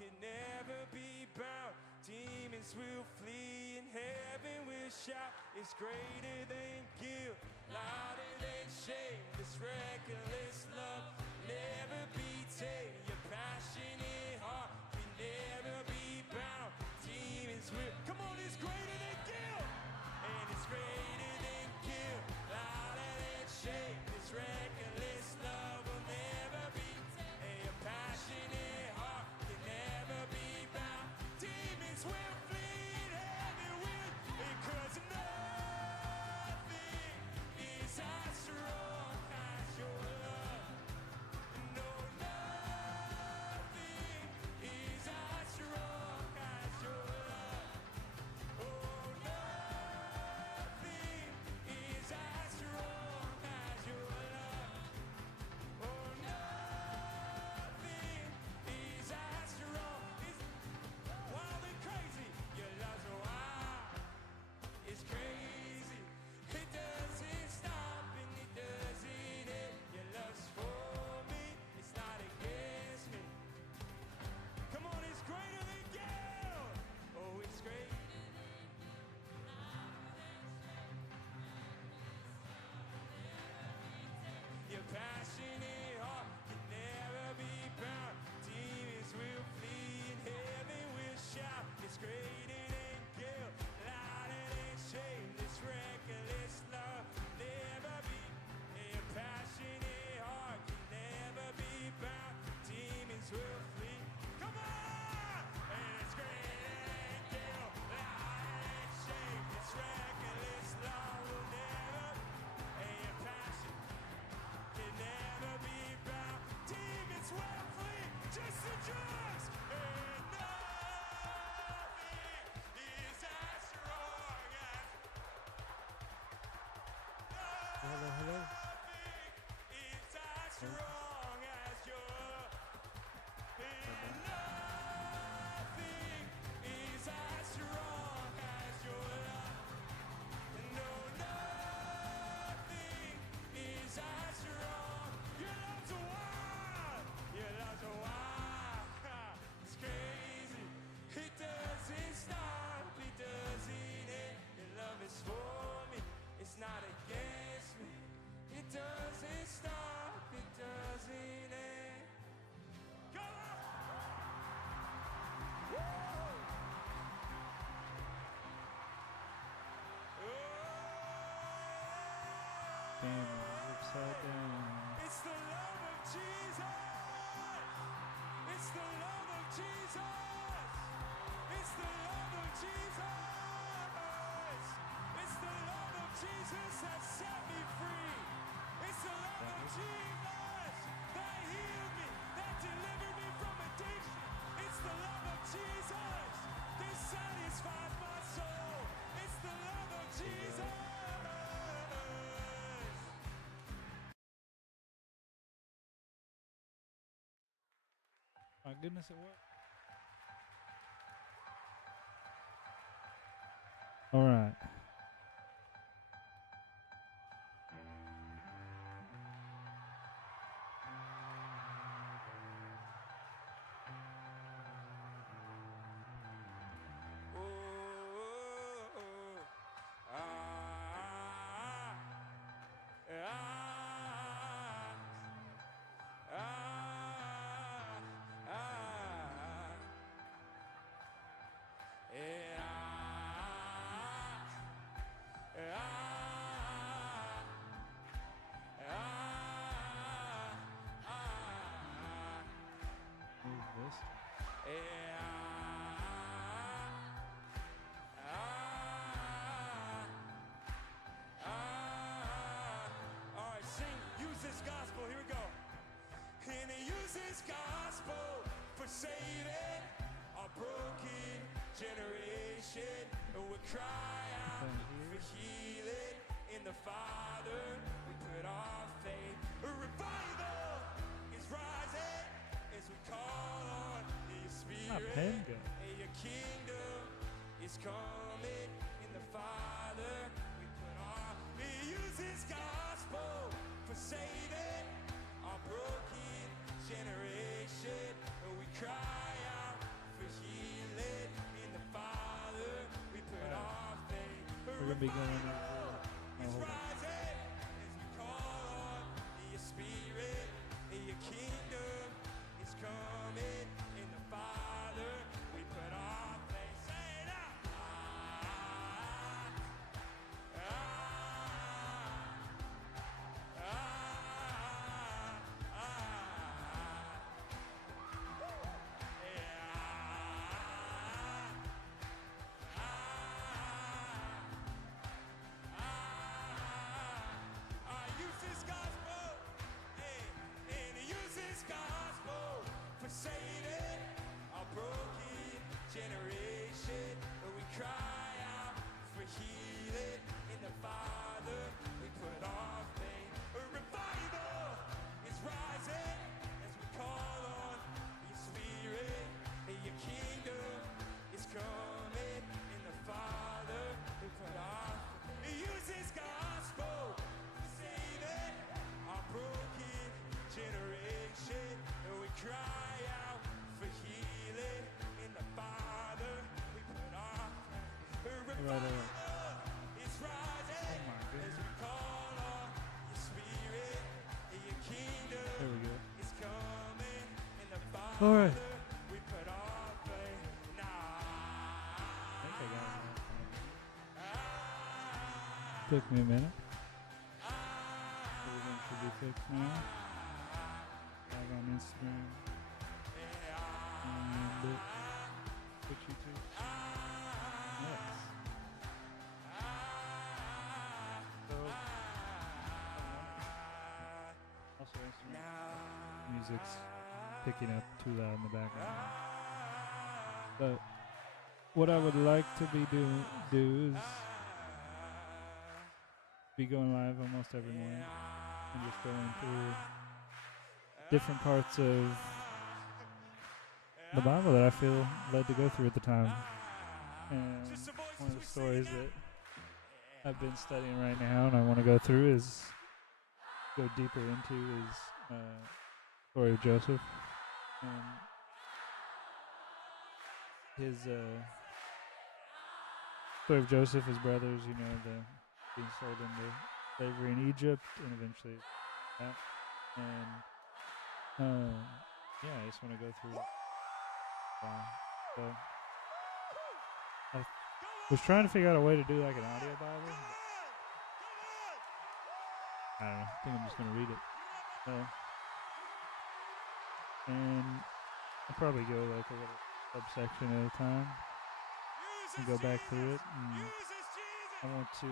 can never be bound. Demons will flee and heaven will shout. It's greater than guilt, louder than shame. This reckless love never be tamed. Your passionate heart can never be bound. Demons will, come on, it's greater than guilt. And it's greater than guilt, louder than shame. This reckless love will never be tamed. And your passionate heart can never be bound. Demons will flee and heaven will, because nothing is as strong as your love. No, nothing is as strong as your love. Oh, nothing is as strong as your love. Oh, nothing is as strong. It's wild and crazy. Your love's wild. It's crazy. It doesn't stop and it doesn't end. Your love's for me. It's not against me. Come on, it's greater than guilt. Oh, it's greater. Your passionate heart can never be bound. Demons will flee and heaven will shout. It's greater than guilt, louder than shame. This reckless love never be. Your passionate heart can never be bound. Demons will flee. Come on! And it's greater than guilt, louder than shame. This reckless love will never. And your passion can never be bound. Demons will flee, just the drugs. And nothing is as strong as. Hello. Nothing is as strong as your love. And nothing is as strong as your love. No, nothing is as strong. Your love's wild. Your love's wild. It's crazy. It doesn't stop. It doesn't end. Your love is for me. It's not against me. It doesn't stop. It doesn't end. Come on. Woo! Damn, upside down. It's the love of Jesus. It's the love of Jesus. It's the love of Jesus. It's the love of Jesus that set me free. It's the love of Jesus that healed me, that delivered me from addiction. It's the love of Jesus that satisfies my soul. It's the love of Jesus. My goodness, it worked. All right. Move this. All right, sing, use this gospel, here we go. And use this gospel for saving our broken generation. And we cry out for healing in the Father. We put our faith. A revival is rising as we call on your Spirit. And your kingdom is coming in the Father. We use this gospel for saving our broken generation. And we cry out even be going over. Oh, is hold on. rising as we call on your spirit. Your kingdom is coming in the Father. We put our faith. Say it out. Use this gospel, and use this gospel for saving our broken generation. We cry out for healing in the Father. We put our faith. A revival is rising as we call on your spirit. Your kingdom is coming in the Father. We put our use this gospel for saving our broken generation. We cry out for healing in the Father. We put our revival is rising Oh my as goodness. we call on your spirit. Your kingdom There we go. is coming in the Father. All right. We put our faith I think I got it. Took me a minute. Everything should be fixed now. Live on Instagram. And Twitch, YouTube. Yes. So, also Instagram. Music's picking up too loud in the background. But what I would like to be do is be going live almost every morning and just going through different parts of the Bible that I feel led to go through at the time. And one of the stories that I've been studying right now and I want to go through is go deeper into is story of Joseph and his story of Joseph, his brothers, you know, the being sold into slavery in Egypt and eventually that. And yeah, I just want to go through it. So I was trying to figure out a way to do like an audio Bible. I don't know. I think I'm just going to read it. And I'll probably go like a little subsection at a time and go back through it. And I want to,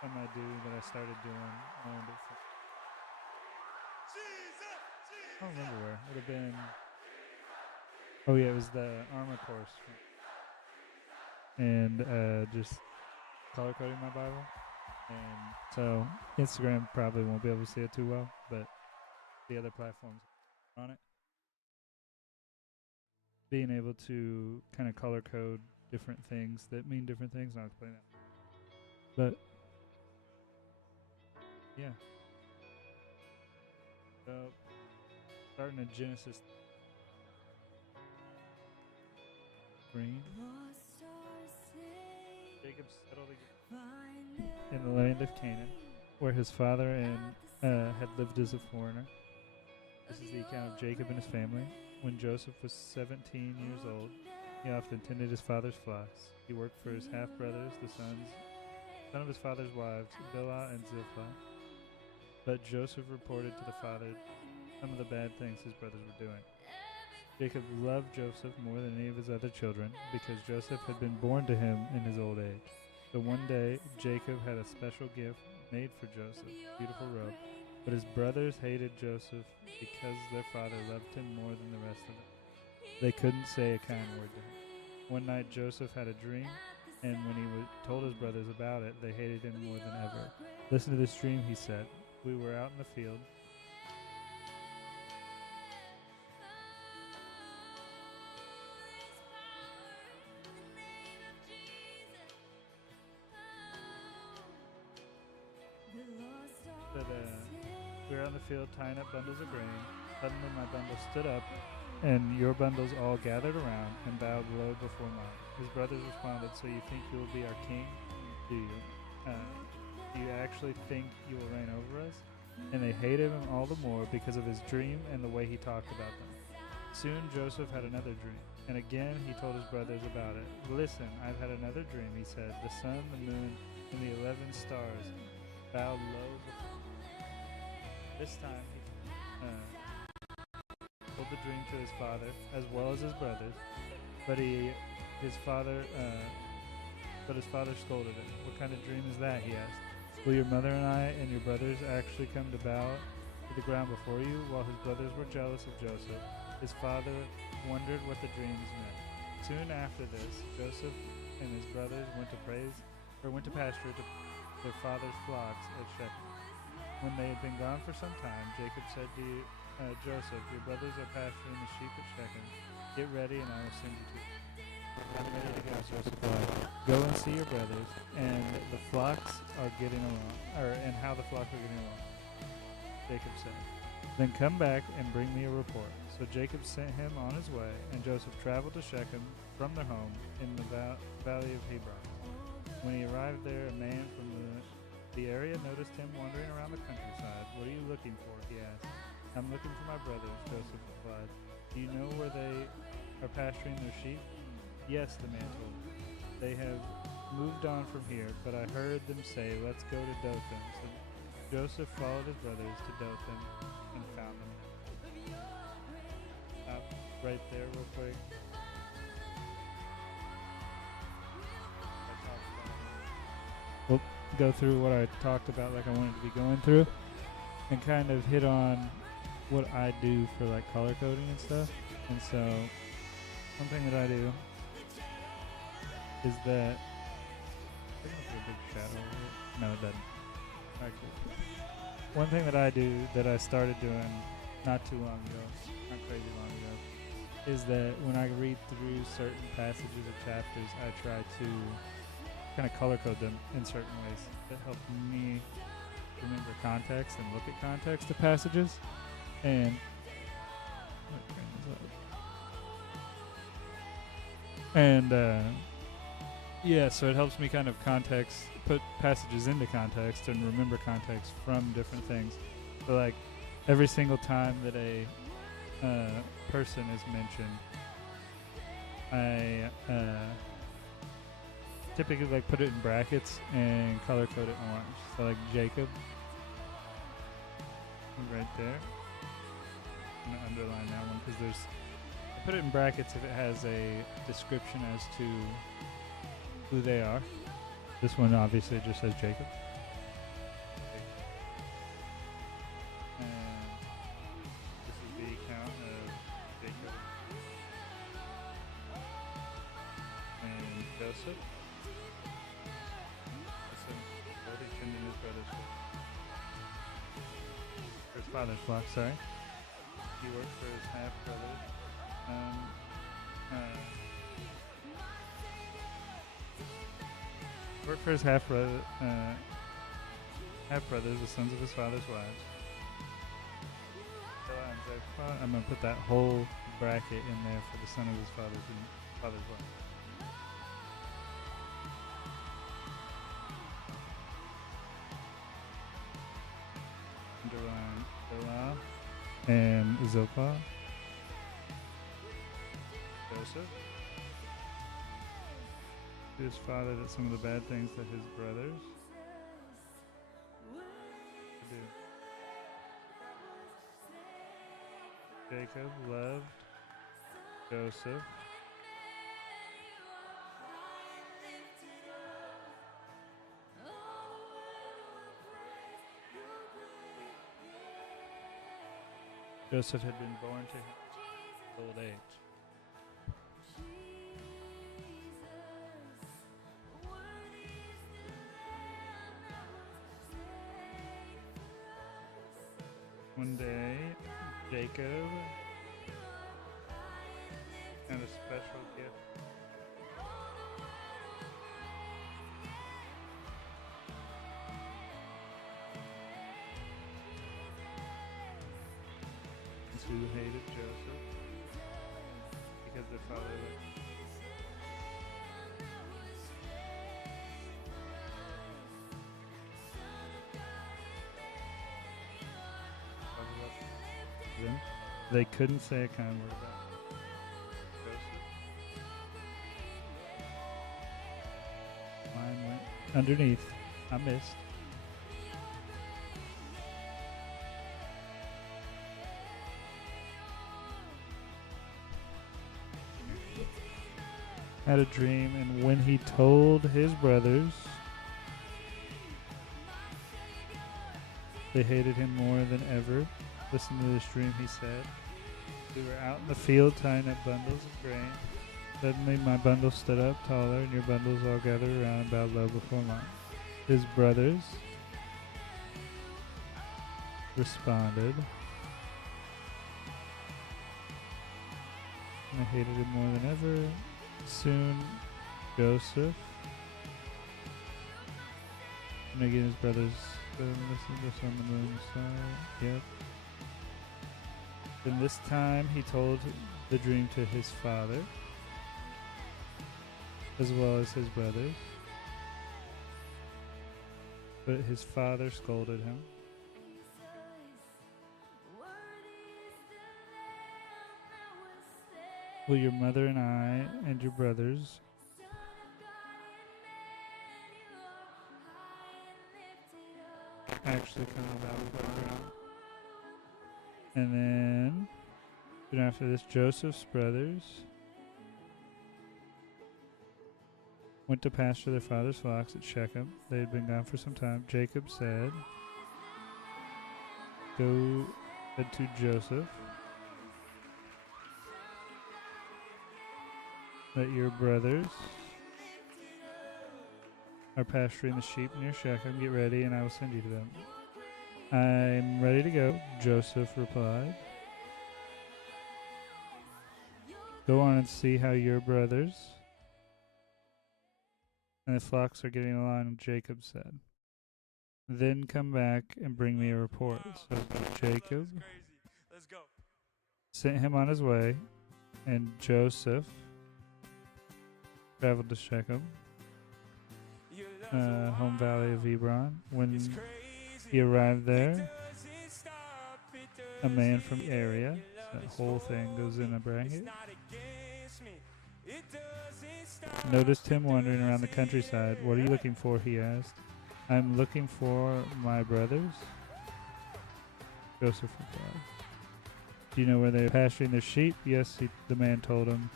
something I do that I started doing, learned it from, I don't remember where. It would have been, oh yeah, it was the armor course. And just color coding my Bible. And so Instagram probably won't be able to see it too well, but the other platforms on it. Being able to kind of color code different things that mean different things, and I'll explain that. But yeah. So starting at Genesis 3. Jacob settled in the land of Canaan, where his father and had lived as a foreigner. This is the account of Jacob and his family. When Joseph was 17 years old, he often tended his father's flocks. He worked for his half-brothers, the son of his father's wives, Bilhah and Zilpah. But Joseph reported to the father some of the bad things his brothers were doing. Jacob loved Joseph more than any of his other children because Joseph had been born to him in his old age. So one day, Jacob had a special gift made for Joseph, a beautiful robe. But his brothers hated Joseph because their father loved him more than the rest of them. They couldn't say a kind word to him. One night, Joseph had a dream, and when he told his brothers about it, they hated him more than ever. Listen to this dream, he said. We were out in the field. We were out in the field tying up bundles of grain. Suddenly my bundle stood up, and your bundles all gathered around and bowed low before mine. His brothers responded, so you think you will be our king? Do you? actually think you will reign over us?" And they hated him all the more because of his dream and the way he talked about them. Soon Joseph had another dream, and again he told his brothers about it. "Listen, I've had another dream," he said. "The sun, the moon, and the 11 stars bowed low before me." This time he told the dream to his father as well as his brothers, but his father scolded him. "What kind of dream is that?" he asked. "Will your mother and I and your brothers actually come to bow to the ground before you?" While his brothers were jealous of Joseph, his father wondered what the dreams meant. Soon after this, Joseph and his brothers went to pasture to their father's flocks at Shechem. When they had been gone for some time, Jacob said to Joseph, "Your brothers are pasturing the sheep at Shechem. Get ready, and I will send you to them." "I'm ready to go," Joseph replied. "Go and see your brothers, and the flocks are getting along, and how the flocks are getting along," Jacob said. "Then come back and bring me a report." So Jacob sent him on his way, and Joseph traveled to Shechem from their home in the valley of Hebron. When he arrived there, a man from the area noticed him wandering around the countryside. "What are you looking for?" he asked. "I'm looking for my brothers," Joseph replied. "Do you know where they are pasturing their sheep?" "Yes," the man told him. "They have moved on from here, but I heard them say, 'Let's go to Dothan.'" So Joseph followed his brothers to Dothan and found them. Right there real quick. We'll go through what I talked about like I wanted to be going through and kind of hit on what I do for like color coding and stuff. And so one thing that I do is that I don't know if there's a big shadow over it. No, it doesn't. Actually, one thing that I do that I started doing not too long ago, not crazy long ago, is that when I read through certain passages or chapters, I try to kind of color code them in certain ways that help me remember context and look at context of passages. And yeah, so it helps me kind of put passages into context and remember context from different things. So like every single time that a person is mentioned, I typically like put it in brackets and color code it orange. So like Jacob, right there. I'm gonna underline that one because I put it in brackets if it has a description as to who they are. This one obviously just says Jacob. And this is the account of Jacob and Joseph. For his father's flock, sorry. He worked for his half-brother. Worked for his half-brothers, the sons of his father's wives. I'm going to put that whole bracket in there for the son of his father's wife. Underline Bela and Zilpah. Joseph. His father did some of the bad things that his brothers do. Jacob loved Joseph. Joseph had been born to him in old age. One day, Jacob had a special gift. Who hated Joseph because their father lived. They couldn't say a kind word about Joseph. Mine went underneath. I missed. Had a dream, and when he told his brothers, they hated him more than ever. Listen to this dream, he said. We were out in the field tying up bundles of grain. Suddenly my bundle stood up taller, and your bundles all gathered around and bowed low before mine. His brothers responded, and I hated him more than ever. Soon Joseph, and again his brothers listened to us on the moon's side. Yep. Then this time he told the dream to his father, as well as his brothers. But his father scolded him. Will your mother and I and your brothers actually come about with our ground? And then, soon after this, Joseph's brothers went to pasture their father's flocks at Shechem. They had been gone for some time. Jacob said to Joseph that your brothers are pasturing the sheep near Shechem. Get ready, and I will send you to them. I'm ready to go, Joseph replied. Go on and see how your brothers and the flocks are getting along, Jacob said. Then come back and bring me a report. So Jacob sent him on his way, and Joseph traveled to Shechem, home valley of Hebron. When he arrived there, a man from the area, that whole thing goes in a bracket, noticed him wandering around the countryside. What are you looking for? He asked. I'm looking for my brothers, Joseph replied. Do you know where they are pasturing their sheep? Yes, the man told him.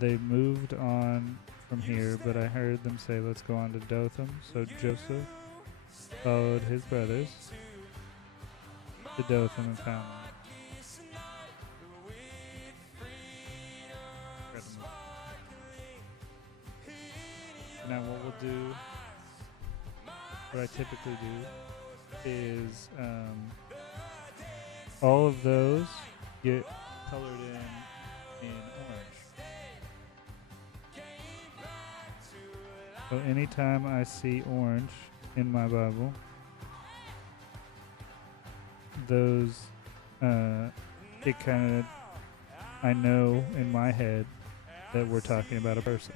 They moved on from here, but I heard them say, let's go on to Dothan. So Joseph followed his brothers to Dothan and found them. Now what we'll do, what I typically do, is all of those get colored in orange. So anytime I see orange in my Bible, those, it kind of, I know in my head that we're talking about a person,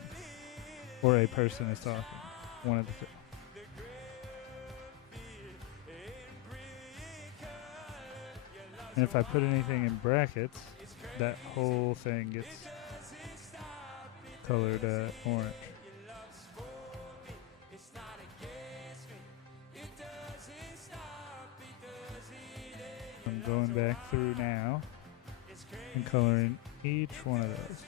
or a person is talking, one of the two. And if I put anything in brackets, that whole thing gets colored orange. I'm going back through now and coloring each one of those.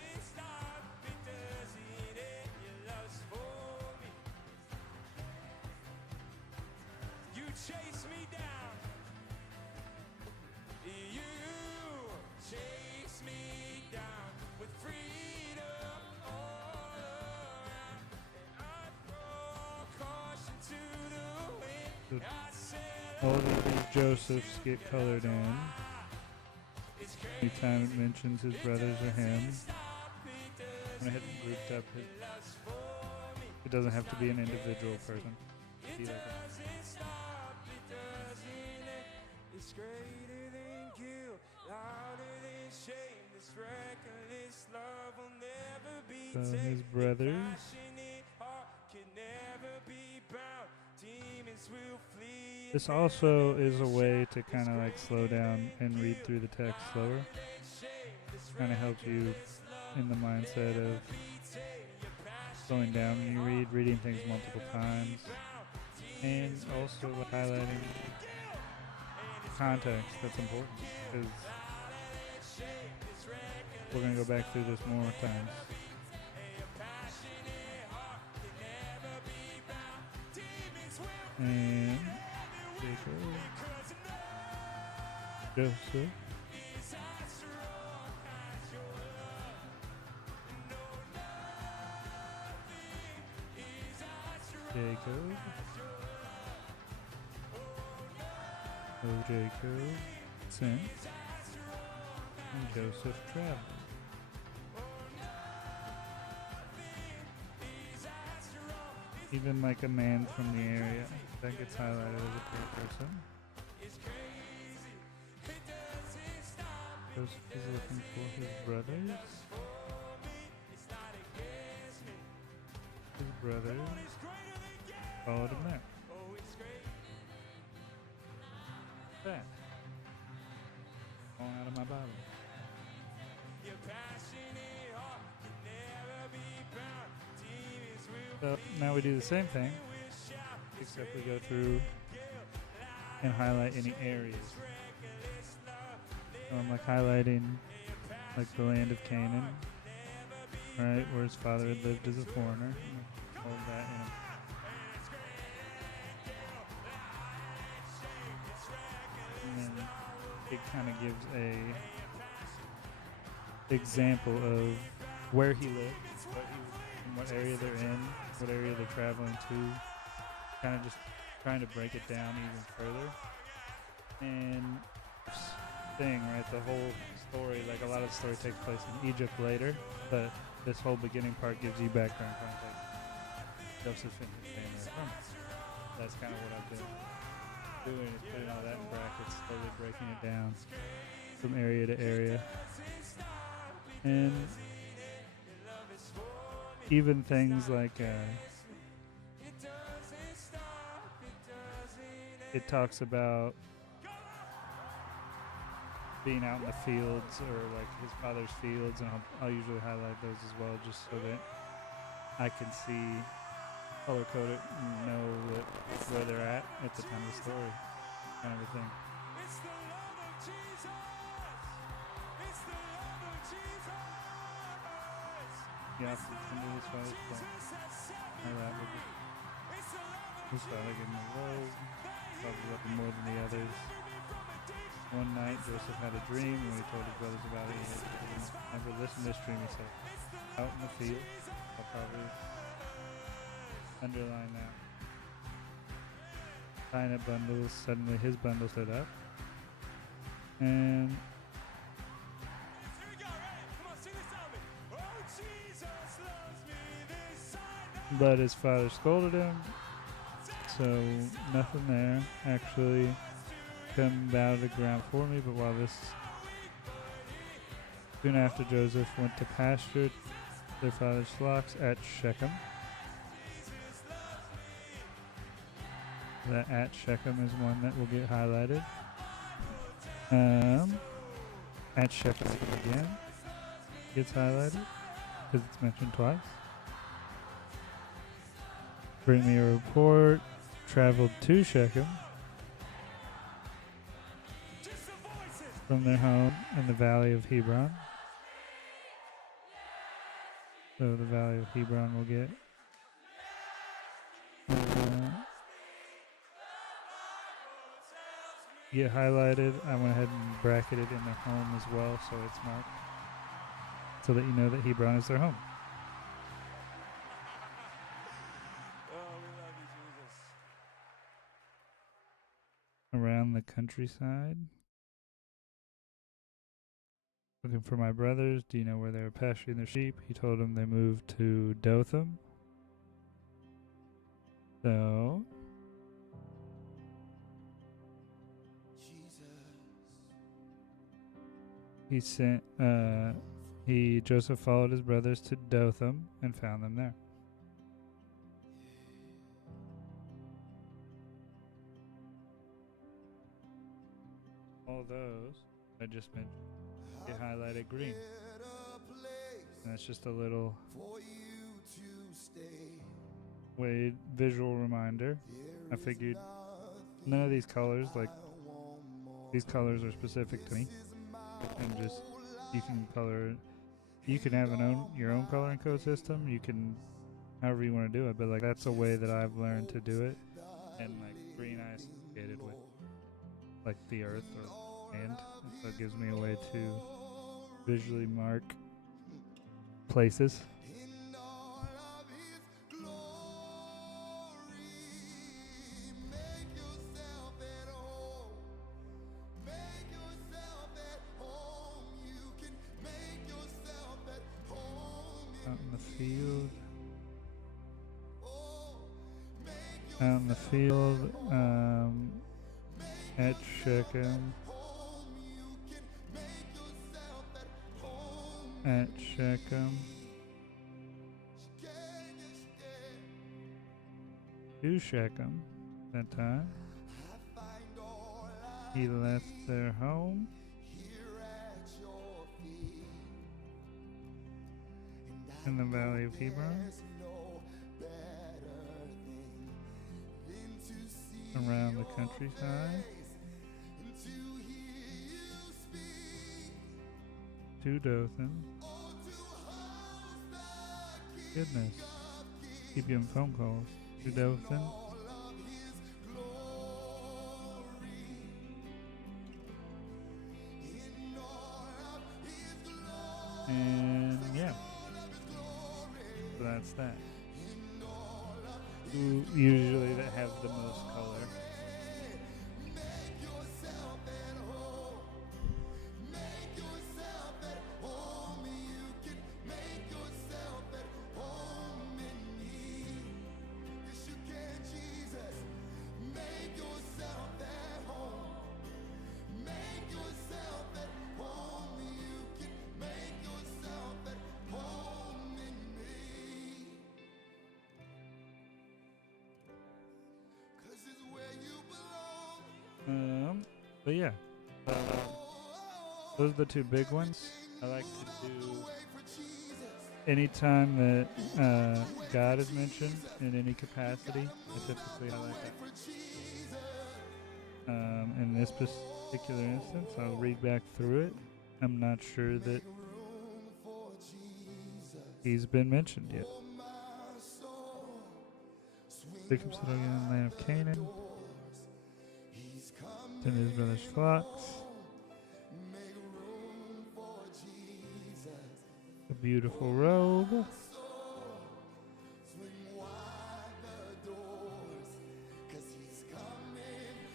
All of these Josephs get colored in. Anytime it mentions his brothers or him, went ahead and grouped up his. It doesn't have to be an individual person. Either. So his brothers. This also is a way to kind of like slow down and read through the text slower. kind of helps you in the mindset of slowing down when you reading things multiple times, and also highlighting context that's important, because we're going to go back through this more times. And Joseph. Jacob. Oh, Jacob sent. And Joseph traveled. Even like a man from the area that gets highlighted as a third person. Joseph is looking for his brothers. His brothers followed him there. That. Falling out of my Bible. So now we do the same thing, except we go through and highlight any areas. So I'm like highlighting like the land of Canaan, right, where his father had lived as a foreigner. Hold that in. And then it kind of gives a example of where he lived, what area they're in, what area they're traveling to, kind of just trying to break it down even further. And thing, right, the whole story, like a lot of the story takes place in Egypt later, but this whole beginning part gives you background context. Joseph and his family are from. That's kind of what I've been doing, is putting all that in brackets, slowly breaking it down from area to area. And even things like it talks about being out in the fields, or like his father's fields, and I'll usually highlight those as well, just so that I can see, color code it, and know where they're at the time of the story, kind of a thing. Yeah, under his father's plan. His father gave him a robe, loved the weapon more than the others. One night, Joseph had a dream, and when he told his brothers about it, he never listened to this dream, he said. Out in the field, I'll probably underline that. Tying up bundles, suddenly his bundle stood up. And but his father scolded him, so nothing there. Actually, come bow to the ground for me. But while this, soon after Joseph went to pasture their father's flocks at Shechem. That at Shechem is one that will get highlighted. At Shechem again gets highlighted because it's mentioned twice. Bring me a report. Traveled to Shechem from their home in the valley of Hebron. So the valley of Hebron will get highlighted. I went ahead and bracketed in their home as well, so it's marked, so that you know that Hebron is their home. Around the countryside. Looking for my brothers. Do you know where they were pasturing their sheep? He told them they moved to Dothan. So he sent Joseph followed his brothers to Dothan and found them there. All those I just mentioned get highlighted green. And that's just a little visual reminder. I figured none of these colors, like these colors, are specific to me, and just you can color. You can have your own coloring code system. You can however you want to do it, but like that's a way that I've learned to do it. And like green, I associated with like the earth or land, and so it gives me a way to visually mark places. Out in the field. Out in the field, at Shechem. At Shechem. To Shechem that time. He left their home. In the valley of Hebron. Around the countryside. To Dothan. Goodness. Keep getting phone calls. To Dothan. And yeah. So that's that. Who usually that have the most color. But yeah, those are the two big ones. I like to do anytime that God is mentioned in any capacity. I typically highlight that. In this particular instance, I'll read back through it. I'm not sure that he's been mentioned yet. Jacob settled in the land of Canaan. And his brother's flocks. A beautiful robe.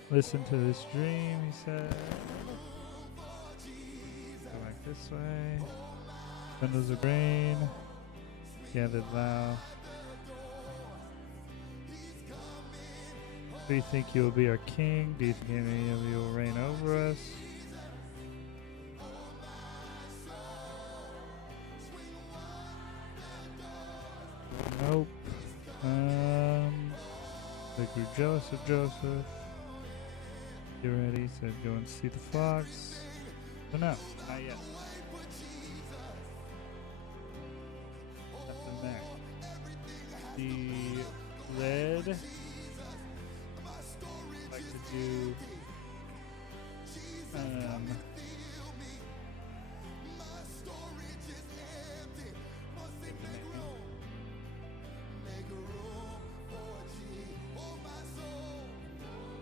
Listen to this dream, he said. Go back this way. Bundles of grain. Gathered loud. Do you think you will be our king? Do you think any of you will reign over us? Nope. They grew jealous of Joseph. Get ready, said go and see the flocks. But no, not yet. Nothing there. The red. Do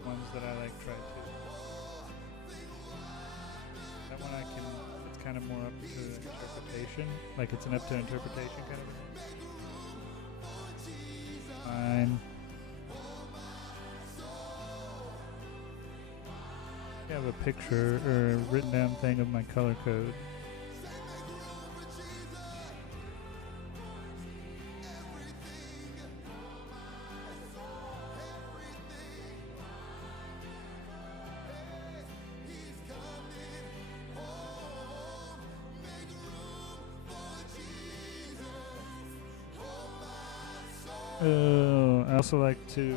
ones that I like try to. That one I can, it's kind of more up to interpretation. Like it's an up to interpretation kind of thing. Fine. I have a picture or a written down thing of my color code. I also like to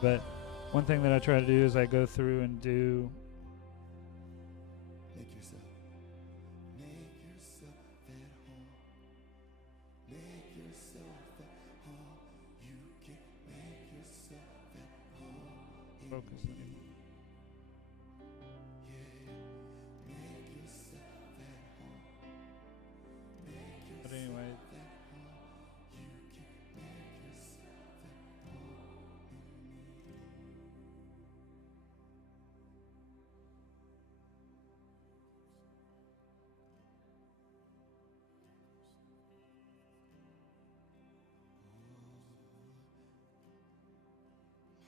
but one thing that I try to do is I go through and do Focus anymore. But anyway,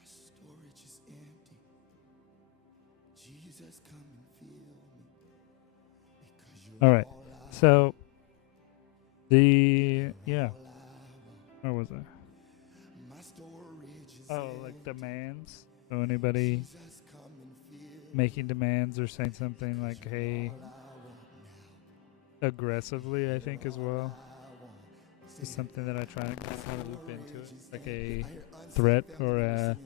storage is empty. Jesus, come and fill me. Because you're all right. So where was I? my storage is Oh, empty. like demands. So anybody Jesus, come and fill making demands or saying something like, "Hey," aggressively, I think as well. Is something that I try to kind of loop into it, like a threat or a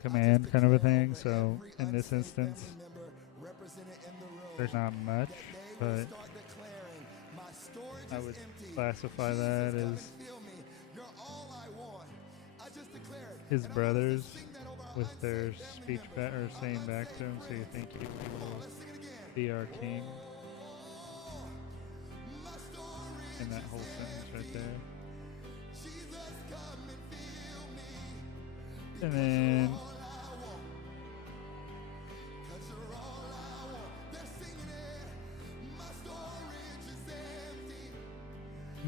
command kind of a thing. So in this instance, there's not much, but I would classify that as his brothers with their speech back or saying back to him, "So you think you will be our king?" In that whole sentence right there.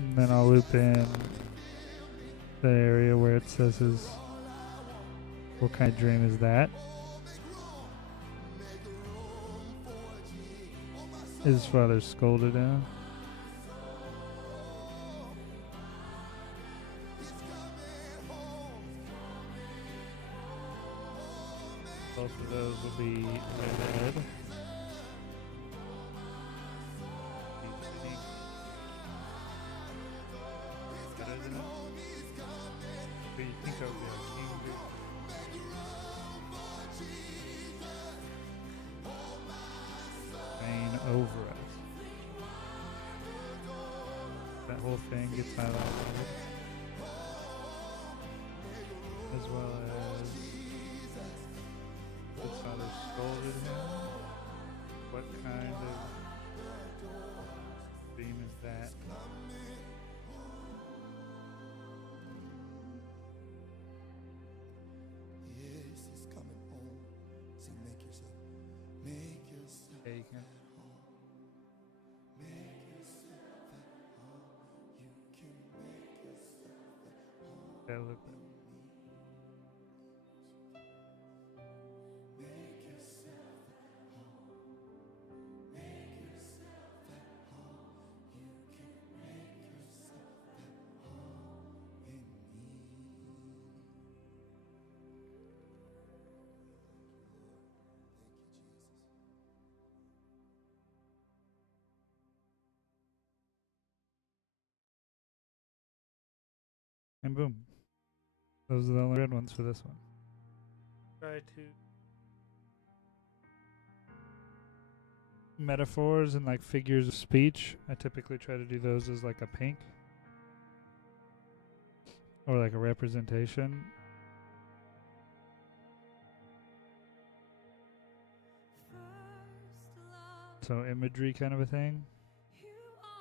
And then I'll loop in the area where it says what kind of dream is that? His father scolded him. Both of those will be red. But you think I would be a king, dude? Reign over us. That whole thing gets highlighted. As well as his father scolded him. What kind of dream is that? Yes, he's coming home. See, make yourself Yeah, you can. Make yourself at home. You can make yourself at home. Gotta look at Make yourself at home. Make yourself at home. You can make yourself at home in me. and boom. Those are the only red ones for this one. Try to metaphors and like figures of speech. I typically try to do those as like a pink or like a representation. So imagery kind of a thing.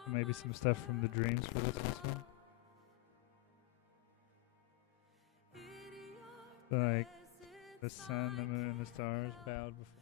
And maybe some stuff from the dreams for this one. So like the sun, the moon, and the stars bowed before.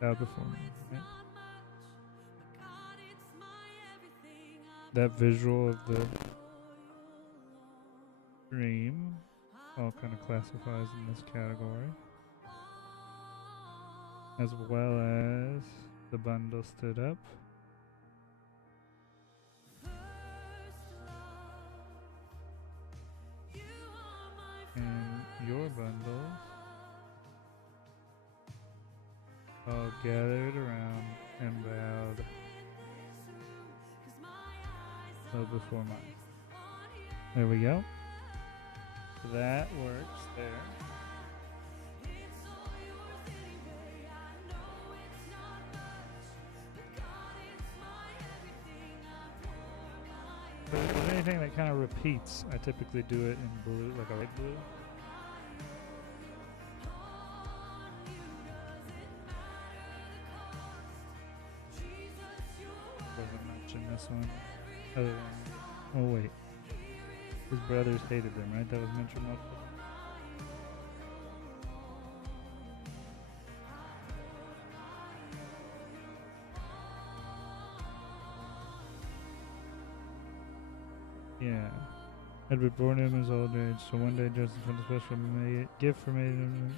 Bowed before me. Right? That visual of the dream all kind of classifies in this category, as well as the bundle stood up. your bundles, all gathered around and bowed low before mine. There we go. That works there. If there's anything that kind of repeats, I typically do it in blue, like a light blue. Wasn't much in this one. Other than, oh wait, his brothers hated them, right? That was mentioned multiple. Yeah. Had been born in his old age, so one day Joseph had a special gift for maiden.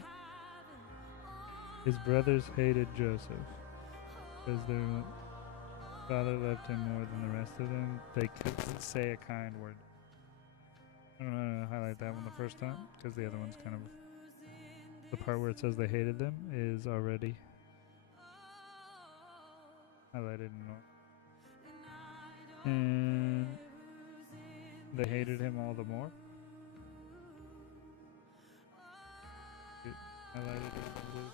His brothers hated Joseph because their father loved him more than the rest of them. They couldn't say a kind word. I don't know how to highlight that one the first time because the other one's kind of the part where it says they hated them is already highlighted in all. And they hated him all the more. It highlighted it in blue.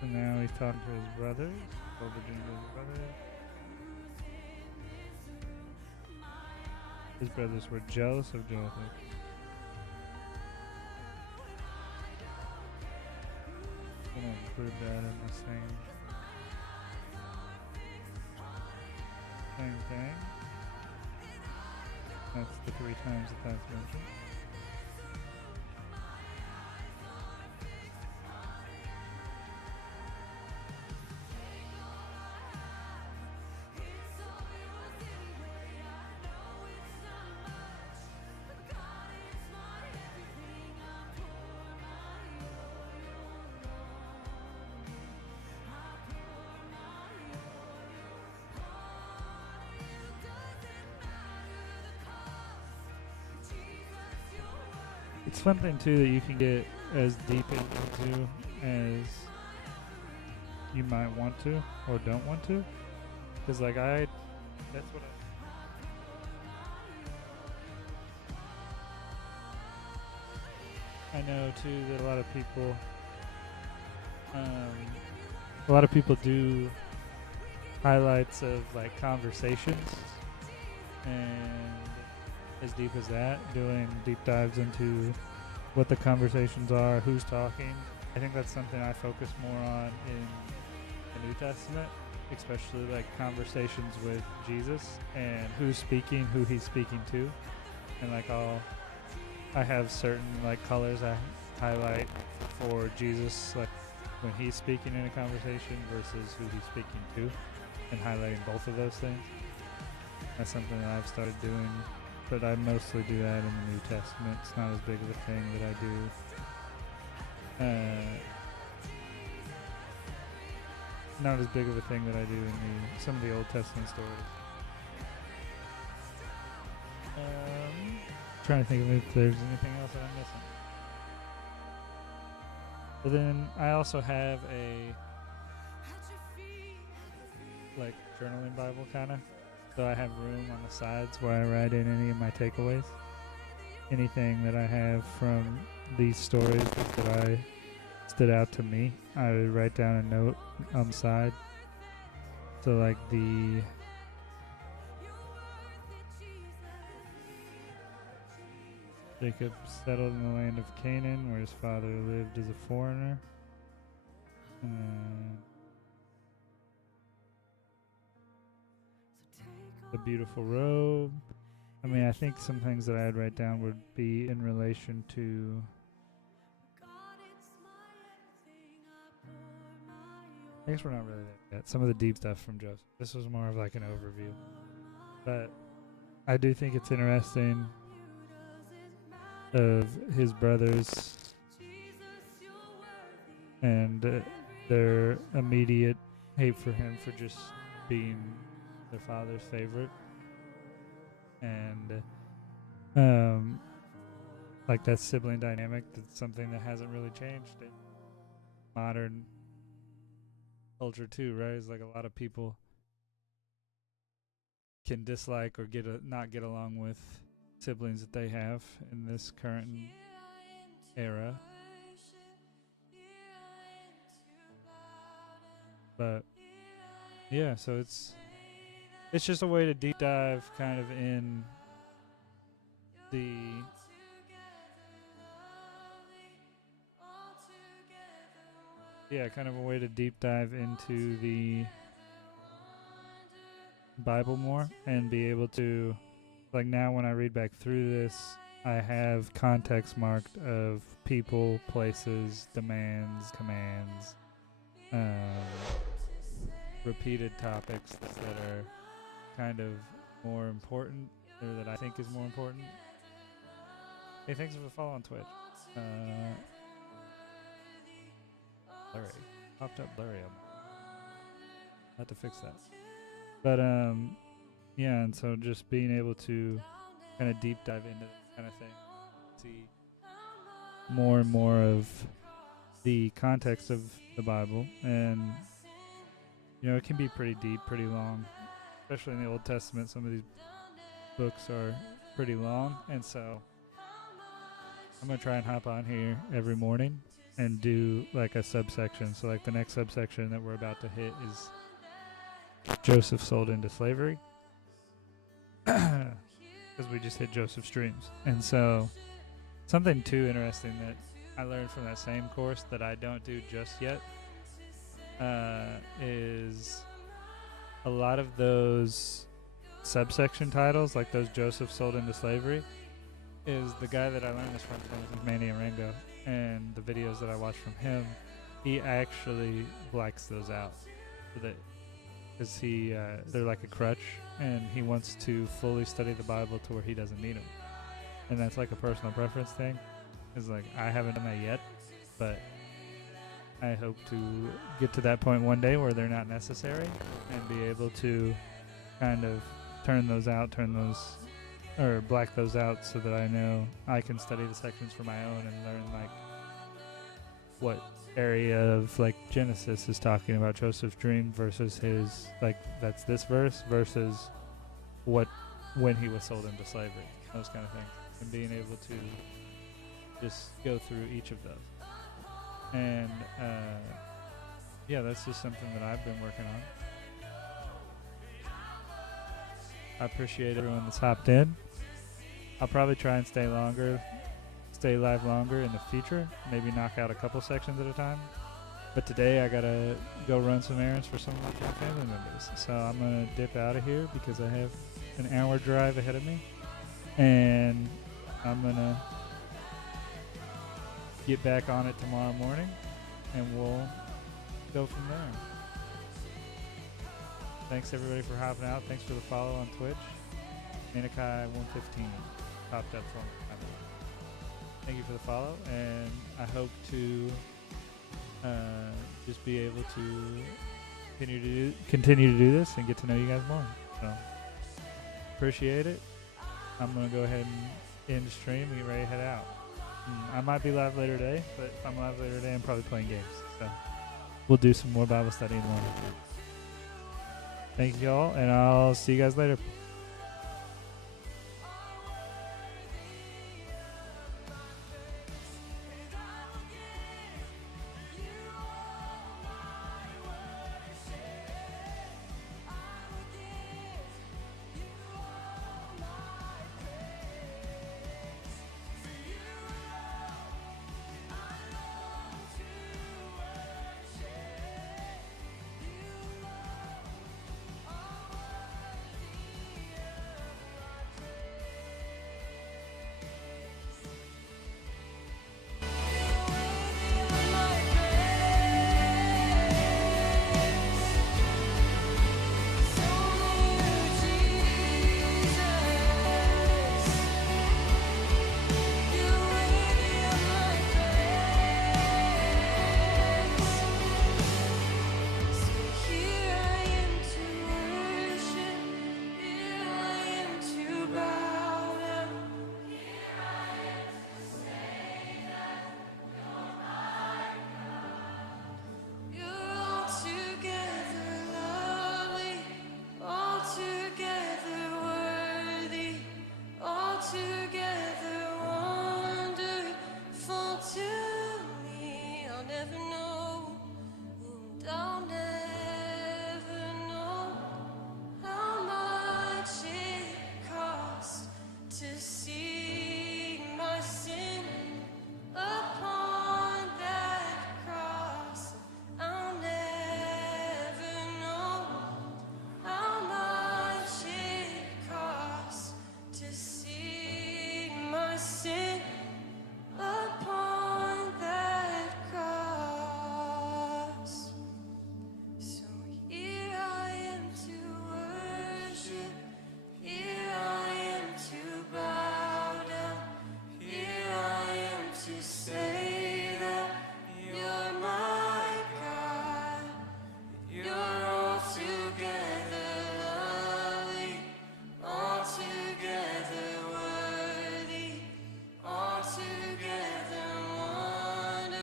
So now he's talking to his brothers. Told the dream to his brothers. His brothers were jealous of Joseph. I'm gonna include that in the same thing. That's the 3 times that that's mentioned. It's one thing too that you can get as deep into as you might want to or don't want to, because like that's what I know too, that a lot of people do highlights of like conversations, and as deep as that, doing deep dives into what the conversations are, who's talking. I think that's something I focus more on in the New Testament, especially like conversations with Jesus and who's speaking, who he's speaking to. And like I have certain like colors I highlight for Jesus, like when he's speaking in a conversation versus who he's speaking to, and highlighting both of those things. That's something that I've started doing. But I mostly do that in the New Testament. It's not as big of a thing that I do. Not as big of a thing that I do in some of the Old Testament stories. Trying to think of if there's anything else that I'm missing. But then I also have a like journaling Bible kind of. So I have room on the sides where I write in any of my takeaways. Anything that I have from these stories that stood out to me, I would write down a note on the side. So like Jacob settled in the land of Canaan, where his father lived as a foreigner. The beautiful robe. I mean, I think some things that I'd write down would be in relation to I guess we're not really there yet. Some of the deep stuff from Joseph. This was more of like an overview. But I do think it's interesting of his brothers and their immediate hate for him for just being their father's favorite, and like that sibling dynamic, that's something that hasn't really changed in modern culture too, right? It's like a lot of people can dislike or not get along with siblings that they have in this current era. But yeah, so it's just a way to deep dive kind of in the kind of a way to deep dive into the Bible more and be able to, like, now when I read back through this, I have context marked of people, places, demands, commands, repeated topics that are kind of more important, or that I think is more important. Hey, thanks for the follow on Twitch. Blurry. Popped up blurry. I'll have to fix that. But, yeah, and so just being able to kind of deep dive into that kind of thing. See more and more of the context of the Bible. And, you know, it can be pretty deep, pretty long. Especially in the Old Testament, some of these books are pretty long. And so I'm going to try and hop on here every morning and do like a subsection. So like the next subsection that we're about to hit is Joseph sold into slavery. Because we just hit Joseph's dreams. And so something too interesting that I learned from that same course that I don't do just yet is a lot of those subsection titles, like those Joseph sold into slavery, is the guy that I learned this from, Manny Arango, and the videos that I watched from him, he actually blacks those out. Because they're like a crutch, and he wants to fully study the Bible to where he doesn't need them. And that's like a personal preference thing. It's like, I haven't done that yet, but I hope to get to that point one day where they're not necessary and be able to kind of black those out so that I know I can study the sections for my own and learn like what area of like Genesis is talking about Joseph's dream versus his, like, that's this verse versus when he was sold into slavery, those kind of things, and being able to just go through each of those. And yeah, that's just something that I've been working on. I appreciate everyone that's hopped in. I'll probably try and stay live longer in the future, maybe knock out a couple sections at a time. But today I gotta go run some errands for some of my family members. So I'm gonna dip out of here because I have an hour drive ahead of me. And I'm gonna get back on it tomorrow morning and we'll go from there. Thanks everybody for hopping out. Thanks for the follow on Twitch. Manikai115 popped up for me. Thank you for the follow, and I hope to just be able to continue to do this and get to know you guys more. So appreciate it. I'm gonna go ahead and end the stream and get ready to head out. I might be live later today, but if I'm live later today, I'm probably playing games. So we'll do some more Bible study in the morning. Thank you all, and I'll see you guys later.